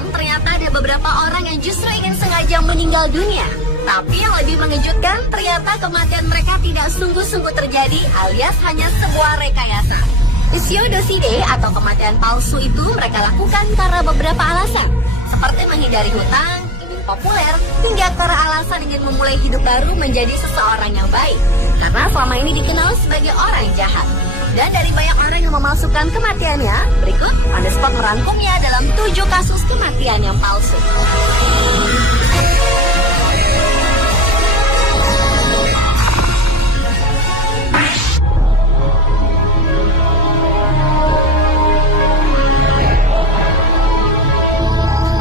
mengejutkan, ternyata ada beberapa orang yang justru ingin sengaja meninggal dunia. Tapi yang lebih mengejutkan, ternyata kematian mereka tidak sungguh-sungguh terjadi alias hanya sebuah rekayasa. Isiodoside atau kematian palsu itu mereka lakukan karena beberapa alasan, seperti menghindari hutang, ingin populer, hingga karena alasan ingin memulai hidup baru menjadi seseorang yang baik, karena selama ini dikenal sebagai orang jahat. Dan dari banyak orang yang memalsukan kematiannya, berikut On The Spot merangkumnya dalam 7 kasus kematian yang palsu.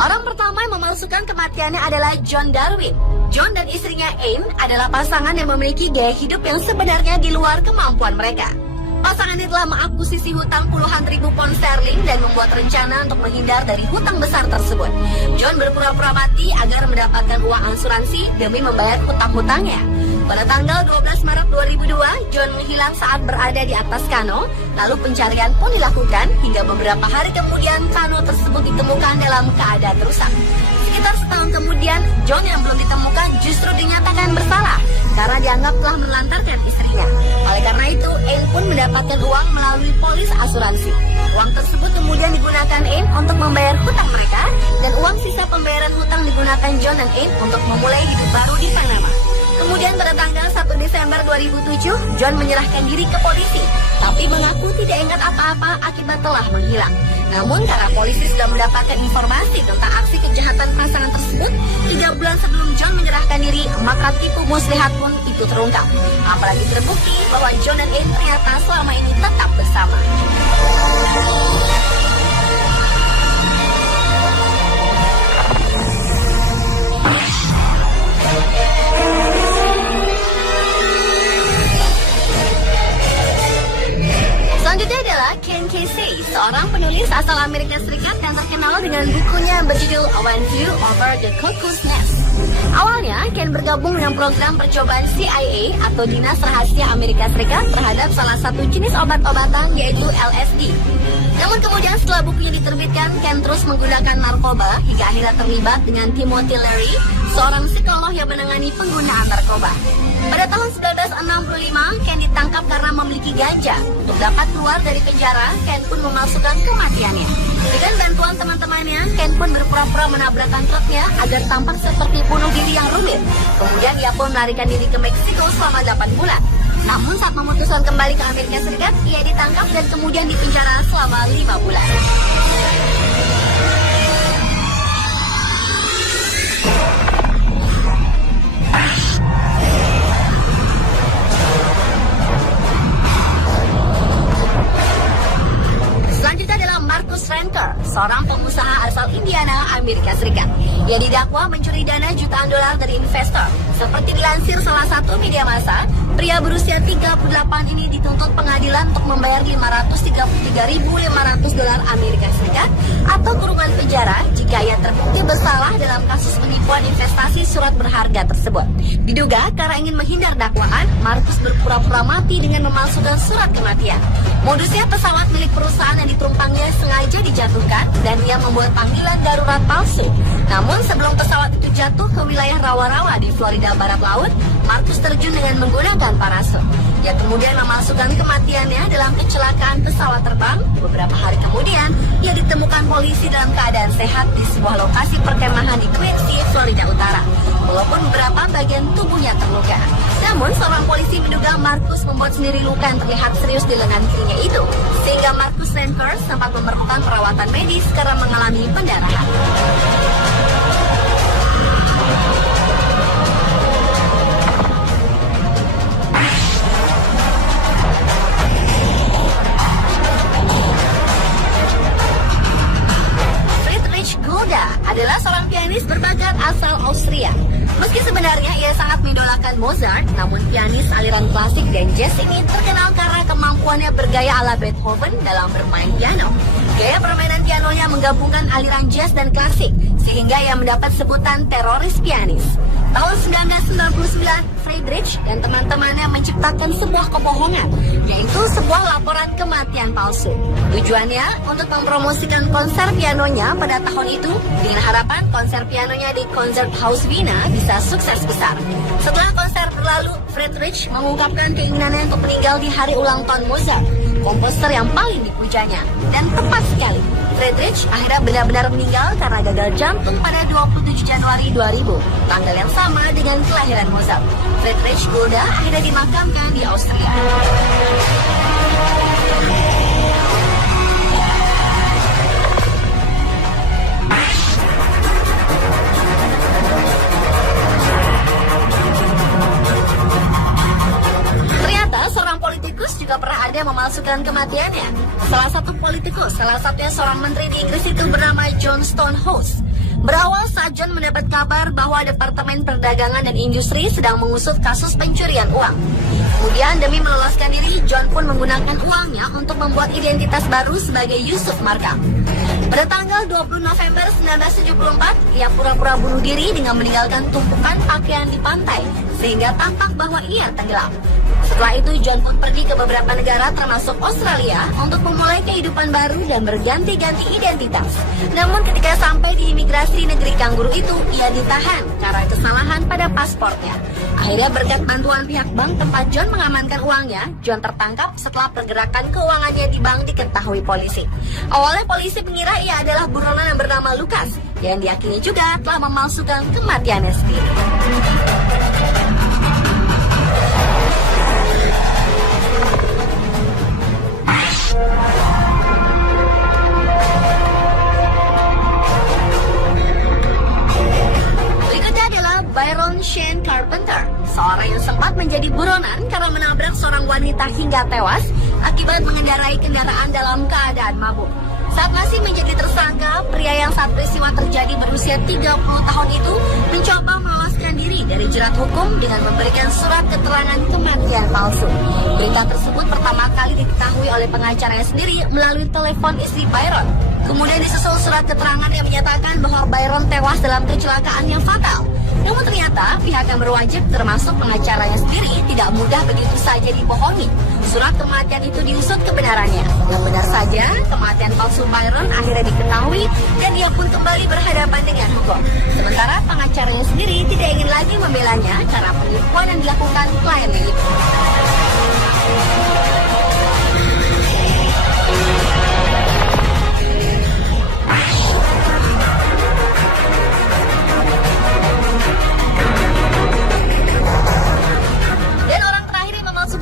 Orang pertama yang memalsukan kematiannya adalah John Darwin. John dan istrinya Anne adalah pasangan yang memiliki gaya hidup yang sebenarnya di luar kemampuan mereka. Pasangan ini telah mengakuisisi hutang puluhan ribu pound sterling dan membuat rencana untuk menghindar dari hutang besar tersebut. John berpura-pura mati agar mendapatkan uang asuransi demi membayar hutang-hutangnya. Pada tanggal 12 Maret 2002, John menghilang saat berada di atas kano, lalu pencarian pun dilakukan hingga beberapa hari kemudian kano tersebut ditemukan dalam keadaan rusak. Sekitar setahun kemudian, John yang belum ditemukan justru dinyatakan bersalah karena dianggap telah menelantarkan istrinya. Oleh karena itu, Anne pun mendapatkan uang melalui polis asuransi. Uang tersebut kemudian digunakan Anne untuk membayar hutang mereka, dan uang sisa pembayaran hutang digunakan John dan Anne untuk memulai hidup baru di Panama. Kemudian pada tanggal 1 Desember 2007, John menyerahkan diri ke polisi, tapi mengaku tidak ingat apa-apa akibat telah menghilang. Namun karena polisi sudah mendapatkan informasi tentang aksi kejahatan pasangan tersebut 3 bulan sebelum John menyerahkan diri, maka tipu muslihat pun itu terungkap. Apalagi terbukti bahwa John dan Anne ternyata selama ini tetap bersama. Selanjutnya adalah Ken Kesey, seorang penulis asal Amerika Serikat yang terkenal dengan bukunya berjudul One Flew Over the Cuckoo's Nest. Awalnya, Ken bergabung dengan program percobaan CIA atau Dinas Rahasia Amerika Serikat terhadap salah satu jenis obat-obatan yaitu LSD. Namun kemudian setelah bukunya diterbitkan, Ken terus menggunakan narkoba hingga akhirnya terlibat dengan Timothy Leary, seorang psikolog yang menangani penggunaan narkoba. Pada tahun 1965, Ken ditangkap karena memiliki ganja. Untuk dapat keluar dari penjara, Ken pun memalsukan kematiannya. Dengan bantuan teman-temannya, Ken pun berpura-pura menabrakkan truknya agar tampak seperti bunuh diri yang rumit. Kemudian ia pun melarikan diri ke Meksiko selama 8 bulan. Namun saat memutuskan kembali ke Amerika Serikat, ia ditangkap dan kemudian dipenjara selama 5 bulan. Selanjutnya adalah Marcus Ranker, seorang pengusaha asal Indiana, Amerika Serikat. Ia didakwa mencuri dana jutaan dolar dari investor. Seperti dilansir salah satu media massa, pria berusia 38 ini dituntut pengadilan untuk membayar $533.500 Amerika Serikat atau kurungan penjara jika ia terbukti bersalah dalam kasus penipuan investasi surat berharga tersebut. Diduga karena ingin menghindar dakwaan, Marcus berpura-pura mati dengan memalsukan surat kematian. Modusnya pesawat milik perusahaan yang ditumpangnya sengaja dijatuhkan dan ia membuat panggilan darurat palsu. Namun sebelum pesawat itu jatuh ke wilayah rawa-rawa di Florida Barat Laut, Marcus terjun dengan menggunakan parasut. Ia kemudian memasukkan kematiannya dalam kecelakaan pesawat terbang. Beberapa hari kemudian, ia ditemukan polisi dalam keadaan sehat di sebuah lokasi perkemahan di Quincy, Florida Utara. Walaupun beberapa bagian tubuhnya terluka. Namun, seorang polisi menduga Marcus membuat sendiri luka yang terlihat serius di lengan kirinya itu. Sehingga Marcus Ranker sempat memerlukan perawatan medis karena mengalami pendarahan. Adalah seorang pianis berbakat asal Austria. Meski sebenarnya ia sangat mengidolakan Mozart, namun pianis aliran klasik dan jazz ini terkenal karena kemampuannya bergaya ala Beethoven dalam bermain piano. Gaya permainan pianonya menggabungkan aliran jazz dan klasik, sehingga ia mendapat sebutan teroris pianis. Tahun 1999, Friedrich dan teman-temannya menciptakan sebuah kebohongan, yaitu sebuah laporan kematian palsu. Tujuannya untuk mempromosikan konser pianonya pada tahun itu, dengan harapan konser pianonya di Konzerthaus Wiener bisa sukses besar. Setelah konser berlalu, Friedrich mengungkapkan keinginannya untuk meninggal di hari ulang tahun Mozart, komposer yang paling dipujanya. Dan tepat sekali, Friedrich akhirnya benar-benar meninggal karena gagal jantung pada 27 Januari 2000, tanggal yang sama dengan kelahiran Mozart. Friedrich Gulda akhirnya dimakamkan di Austria. Seorang politikus juga pernah ada yang memalsukan kematiannya. Salah satu politikus, salah satunya seorang menteri di Inggris itu bernama John Stonehouse. Berawal saat John mendapat kabar bahwa Departemen Perdagangan dan Industri sedang mengusut kasus pencurian uang. Kemudian demi meloloskan diri, John pun menggunakan uangnya untuk membuat identitas baru sebagai Yusuf Markham. Pada tanggal 20 November 1974, ia pura-pura bunuh diri dengan meninggalkan tumpukan pakaian di pantai, sehingga tampak bahwa ia tenggelam. Setelah itu, John pun pergi ke beberapa negara termasuk Australia untuk memulai kehidupan baru dan berganti-ganti identitas. Namun ketika sampai di imigrasi negeri kanguru itu, ia ditahan karena kesalahan pada paspornya. Akhirnya berkat bantuan pihak bank tempat John mengamankan uangnya, John tertangkap setelah pergerakan keuangannya di bank diketahui polisi. Awalnya polisi mengira ia adalah buronan yang bernama Lucas, yang diyakini juga telah memalsukan kematiannya sendiri. Byron Shane Carpenter, seorang yang sempat menjadi buronan karena menabrak seorang wanita hingga tewas akibat mengendarai kendaraan dalam keadaan mabuk. Saat masih menjadi tersangka, pria yang saat peristiwa terjadi berusia 30 tahun itu mencoba meloloskan diri dari jerat hukum dengan memberikan surat keterangan kematian palsu. Berita tersebut pertama kali diketahui oleh pengacaranya sendiri melalui telepon istri Byron. Kemudian disusul surat keterangan yang menyatakan bahwa Byron tewas dalam kecelakaan yang fatal. Namun ternyata pihak yang berwajib termasuk pengacaranya sendiri tidak mudah begitu saja dibohongi. Surat kematian itu diusut kebenarannya. Dan benar saja kematian palsu Byron akhirnya diketahui dan ia pun kembali berhadapan dengan hukum. Sementara pengacaranya sendiri tidak ingin lagi membelanya karena penipuan yang dilakukan kliennya itu.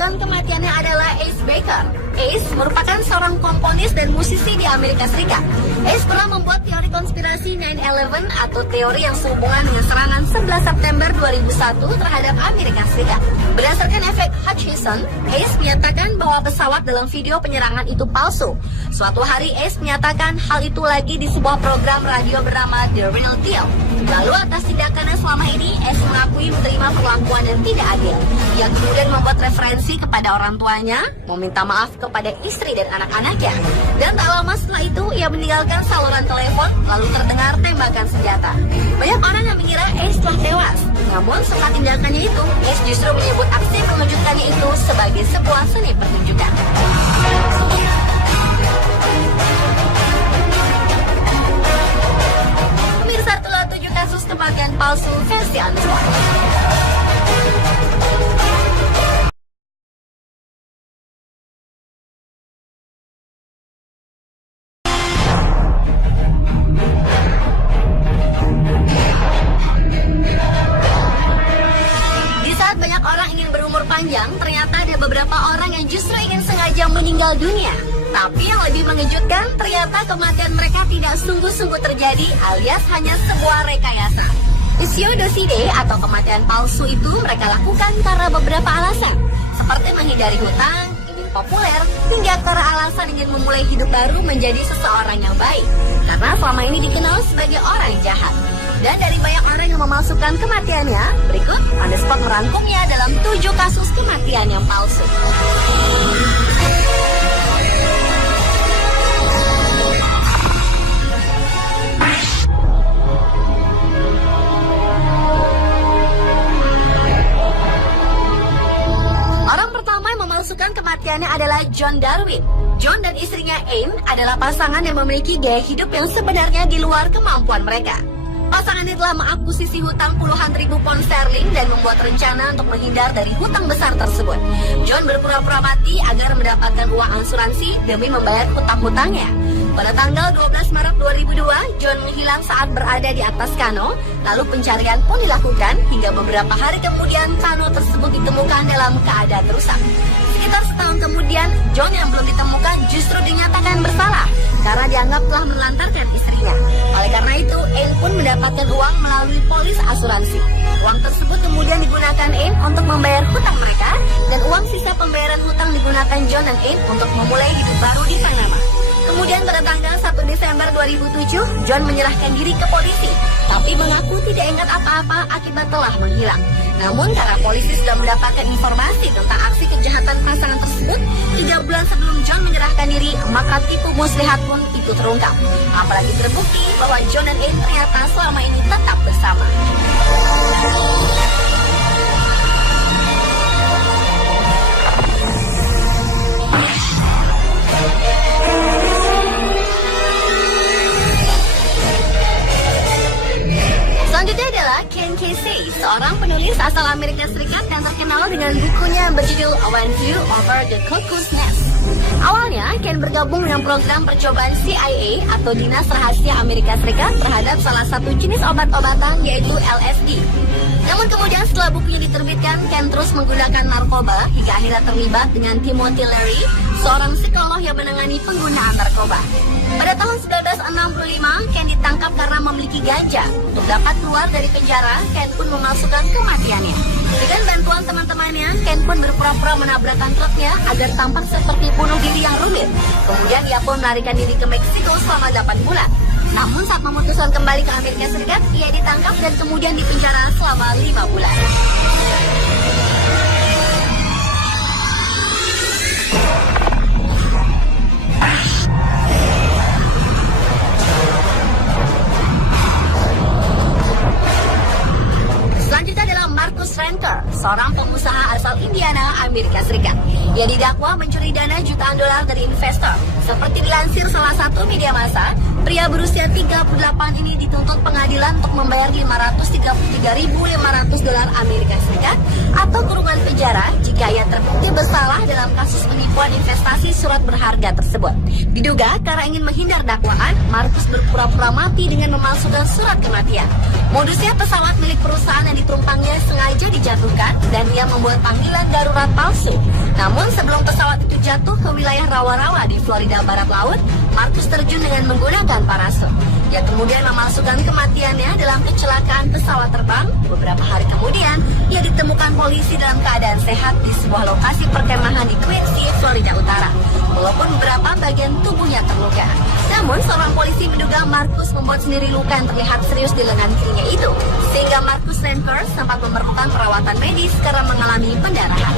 Kematiannya adalah Ace Baker. Ace merupakan seorang komponis dan musisi di Amerika Serikat. Ace pernah membuat teori konspirasi 9/11 atau teori yang sehubungan dengan serangan 11 September 2001 terhadap Amerika Serikat. Berdasarkan efek Hutchison, Ace menyatakan bahwa pesawat dalam video penyerangan itu palsu. Suatu hari Ace menyatakan hal itu lagi di sebuah program radio bernama The Real Deal. Lalu atas tindakannya selama ini, Ace mengakui menerima perlakuan yang tidak adil. Ia kemudian membuat referensi kepada orang tuanya, meminta maaf kepada istri dan anak-anaknya. Dan tak lama setelah itu, ia meninggalkan saluran telepon, lalu terdengar tembakan senjata. Banyak orang yang mengira Ace telah tewas. Namun setelah tindakannya itu, Ace justru menyebut aksi mengejutkannya itu sebagai sebuah seni pertunjukan. Pemirsa, itulah 7 kasus kematian palsu versi Unspot. Ternyata ada beberapa orang yang justru ingin sengaja meninggal dunia. Tapi yang lebih mengejutkan, ternyata kematian mereka tidak sungguh-sungguh terjadi alias hanya sebuah rekayasa. Pseudocide atau kematian palsu itu mereka lakukan karena beberapa alasan, seperti menghindari hutang, ingin populer, hingga karena alasan ingin memulai hidup baru menjadi seseorang yang baik, karena selama ini dikenal sebagai orang jahat. Dan dari banyak orang yang memalsukan kematiannya, berikut On The Spot merangkumnya dalam 7 kasus kematian yang palsu. adalah John Darwin. John dan istrinya Anne adalah pasangan yang memiliki gaya hidup yang sebenarnya di luar kemampuan mereka. Pasangan ini telah mengakuisisi hutang puluhan ribu pound sterling dan membuat rencana untuk menghindar dari hutang besar tersebut. John berpura-pura mati agar mendapatkan uang asuransi demi membayar hutang-hutangnya. Pada tanggal 12 Maret 2002, John menghilang saat berada di atas kano, lalu pencarian pun dilakukan hingga beberapa hari kemudian kano tersebut ditemukan dalam keadaan rusak. Sekitar setahun kemudian, John yang belum ditemukan justru dinyatakan bersalah karena dianggap telah menelantarkan istrinya. Oleh karena itu, Anne pun mendapatkan uang melalui polis asuransi. Uang tersebut kemudian digunakan Anne untuk membayar hutang mereka, dan uang sisa pembayaran hutang digunakan John dan Anne untuk memulai hidup baru di Panama. Kemudian pada tanggal 1 Desember 2007, John menyerahkan diri ke polisi, tapi mengaku tidak ingat apa-apa akibat telah menghilang. Namun karena polisi sudah mendapatkan informasi tentang aksi kejahatan pasangan tersebut 3 bulan sebelum John menyerahkan diri, maka tipu muslihat pun itu terungkap. Apalagi terbukti bahwa John dan Anne ternyata selama ini tetap bersama. Selanjutnya adalah Ken Kesey, seorang penulis asal Amerika Serikat yang terkenal dengan bukunya yang berjudul When Flew Over the Cuckoo's Nest. Awalnya, Ken bergabung dengan program percobaan CIA atau Dinas Rahasia Amerika Serikat terhadap salah satu jenis obat-obatan yaitu LSD. Namun kemudian setelah bukunya diterbitkan, Ken terus menggunakan narkoba hingga akhirnya terlibat dengan Timothy Leary, seorang psikolog yang menangani penggunaan narkoba. Pada tahun 1965, Ken ditangkap karena memiliki ganja. Untuk dapat keluar dari penjara, Ken pun memalsukan kematiannya. Dengan bantuan teman-temannya, Ken pun berpura-pura menabrakkan truknya agar tampak seperti bunuh diri yang rumit. Kemudian ia pun melarikan diri ke Meksiko selama 8 bulan. Namun saat memutuskan kembali ke Amerika Serikat, ia ditangkap dan kemudian dipenjara selama 5 bulan. Selanjutnya adalah Marcus Ranker, seorang pengusaha asal Indiana, Amerika Serikat. Ia didakwa mencuri dana jutaan dolar dari investor. Seperti dilansir salah satu media massa, pria berusia 38 ini dituntut pengadilan untuk membayar $533.500 Amerika Serikat atau kurungan penjara jika ia terbukti bersalah dalam kasus penipuan investasi surat berharga tersebut. Diduga karena ingin menghindar dakwaan, Marcus berpura-pura mati dengan memalsukan surat kematian. Modusnya pesawat milik perusahaan yang ditumpangnya sengaja dijatuhkan dan ia membuat panggilan darurat palsu. Namun sebelum pesawat itu jatuh ke wilayah rawa-rawa di Florida Barat Laut, Marcus terjun dengan menggunakan parasut. Ia kemudian memalsukan kematiannya dalam kecelakaan pesawat terbang. Beberapa hari kemudian, ia ditemukan polisi dalam keadaan sehat di sebuah lokasi perkemahan di Quincy, Florida Utara. Walaupun beberapa bagian tubuhnya terluka. Namun, seorang polisi menduga Marcus membuat sendiri luka yang terlihat serius di lengan kirinya itu. Sehingga Marcus Ranker sempat memerlukan perawatan medis karena mengalami pendarahan.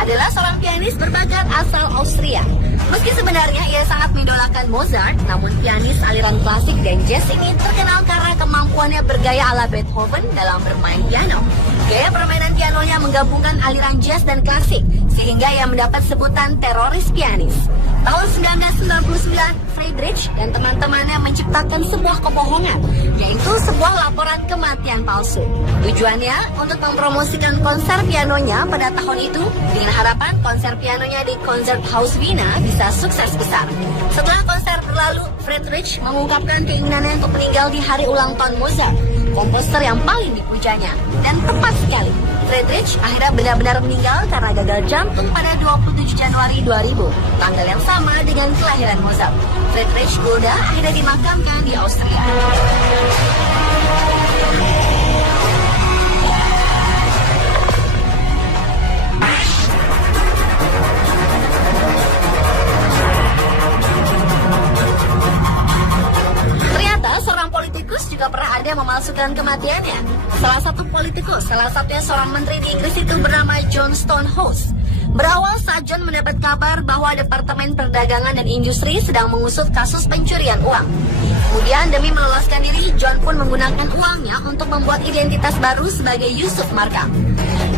Adalah seorang pianis berbakat asal Austria. Meski sebenarnya ia sangat mengidolakan Mozart, namun pianis aliran klasik dan jazz ini terkenal karena kemampuannya bergaya ala Beethoven dalam bermain piano. Gaya permainan pianonya menggabungkan aliran jazz dan klasik, sehingga ia mendapat sebutan teroris pianis. Tahun 1999, Friedrich dan teman-temannya menciptakan sebuah kebohongan, yaitu sebuah laporan kematian palsu. Tujuannya untuk mempromosikan konser pianonya pada tahun itu, dengan harapan konser pianonya di Konzerthaus Wiener bisa sukses besar. Setelah konser berlalu, Friedrich mengungkapkan keinginannya untuk meninggal di hari ulang tahun Mozart, komposer yang paling dipujanya. Dan tepat sekali, Friedrich akhirnya benar-benar meninggal karena gagal jantung pada 27 Januari 2000, tanggal yang sama dengan kelahiran Mozart. Friedrich Gulda akhirnya dimakamkan di Austria. Seorang politikus juga pernah ada memalsukan kematiannya. Salah satu politikus, salah satunya seorang menteri di Inggris itu bernama John Stonehouse. Berawal saat John mendapat kabar bahwa Departemen Perdagangan dan Industri sedang mengusut kasus pencurian uang. Kemudian demi meloloskan diri, John pun menggunakan uangnya untuk membuat identitas baru sebagai Yusuf Marka.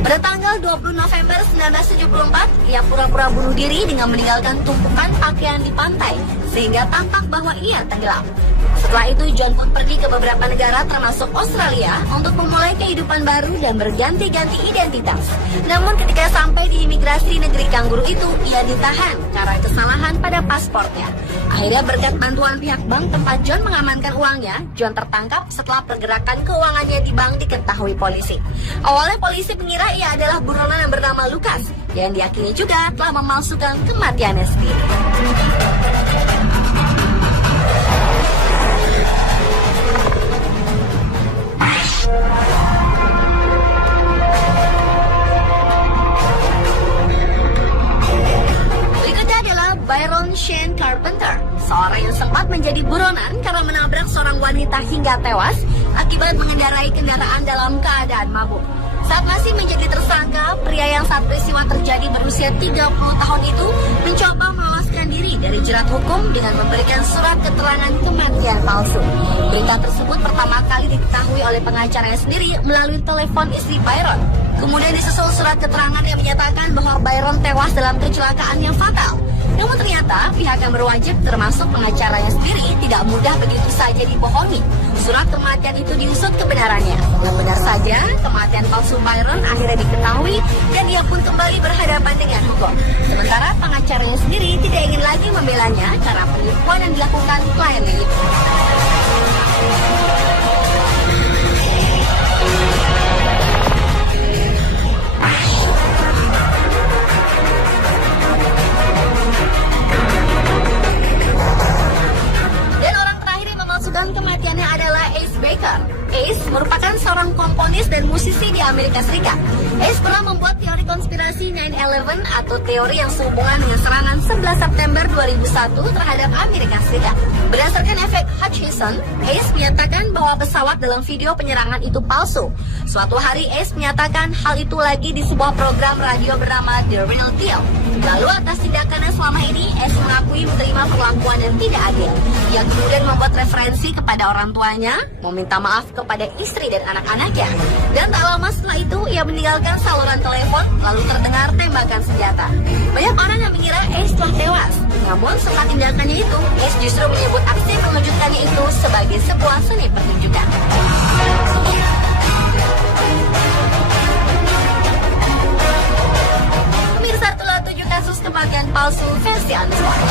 Pada tanggal 20 November 1974, ia pura-pura bunuh diri dengan meninggalkan tumpukan pakaian di pantai, sehingga tampak bahwa ia tenggelam. Setelah itu, John pun pergi ke beberapa negara termasuk Australia untuk memulai kehidupan baru dan berganti-ganti identitas. Namun ketika sampai di imigrasi negeri kanguru itu, ia ditahan karena kesalahan pada paspornya. Akhirnya berkat bantuan pihak bank tempat John mengamankan uangnya, John tertangkap setelah pergerakan keuangannya di bank diketahui polisi. Awalnya polisi mengira ia adalah buronan yang bernama Lucas, yang diyakini juga telah memalsukan kematiannya sendiri. Byron Shane Carpenter, seorang yang sempat menjadi buronan karena menabrak seorang wanita hingga tewas akibat mengendarai kendaraan dalam keadaan mabuk. Saat masih menjadi tersangka, pria yang saat peristiwa terjadi berusia 30 tahun itu mencoba meloloskan diri dari jerat hukum dengan memberikan surat keterangan kematian palsu. Berita tersebut pertama kali diketahui oleh pengacaranya sendiri melalui telepon istri Byron. Kemudian disusul surat keterangan yang menyatakan bahwa Byron tewas dalam kecelakaan yang fatal. Namun ternyata pihak yang berwajib termasuk pengacaranya sendiri tidak mudah begitu saja dibohongi. Surat kematian itu diusut kebenarannya. Dan benar saja kematian palsu Byron akhirnya diketahui dan ia pun kembali berhadapan dengan hukum. Sementara pengacaranya sendiri tidak ingin lagi membelanya karena penipuan yang dilakukan kliennya itu. Kematiannya adalah Ace Baker. Ace merupakan seorang komponis dan musisi di Amerika Serikat. Ace pernah membuat teori konspirasi 9/11 atau teori yang sehubungan dengan serangan 11 September 2001 terhadap Amerika Serikat. Berdasarkan efek Hutchinson, Ace menyatakan bahwa pesawat dalam video penyerangan itu palsu. Suatu hari Ace menyatakan hal itu lagi di sebuah program radio bernama The Real Deal. Lalu atas tindakannya selama ini, Ace mengakui menerima perlakuan yang tidak adil. Ia kemudian membuat referensi kepada orang tuanya, meminta maaf kepada istri dan anak-anaknya. Dan tak lama setelah itu, ia meninggalkan saluran telepon, lalu terdengar tembakan senjata. Banyak orang yang mengira Ace telah tewas. Namun setelah tindakannya itu, Ace justru menyebut aksi mengejutkannya itu sebagai sebuah seni pertunjukan. Pemirsa, itulah 7 kasus kematian palsu versi Unsolved.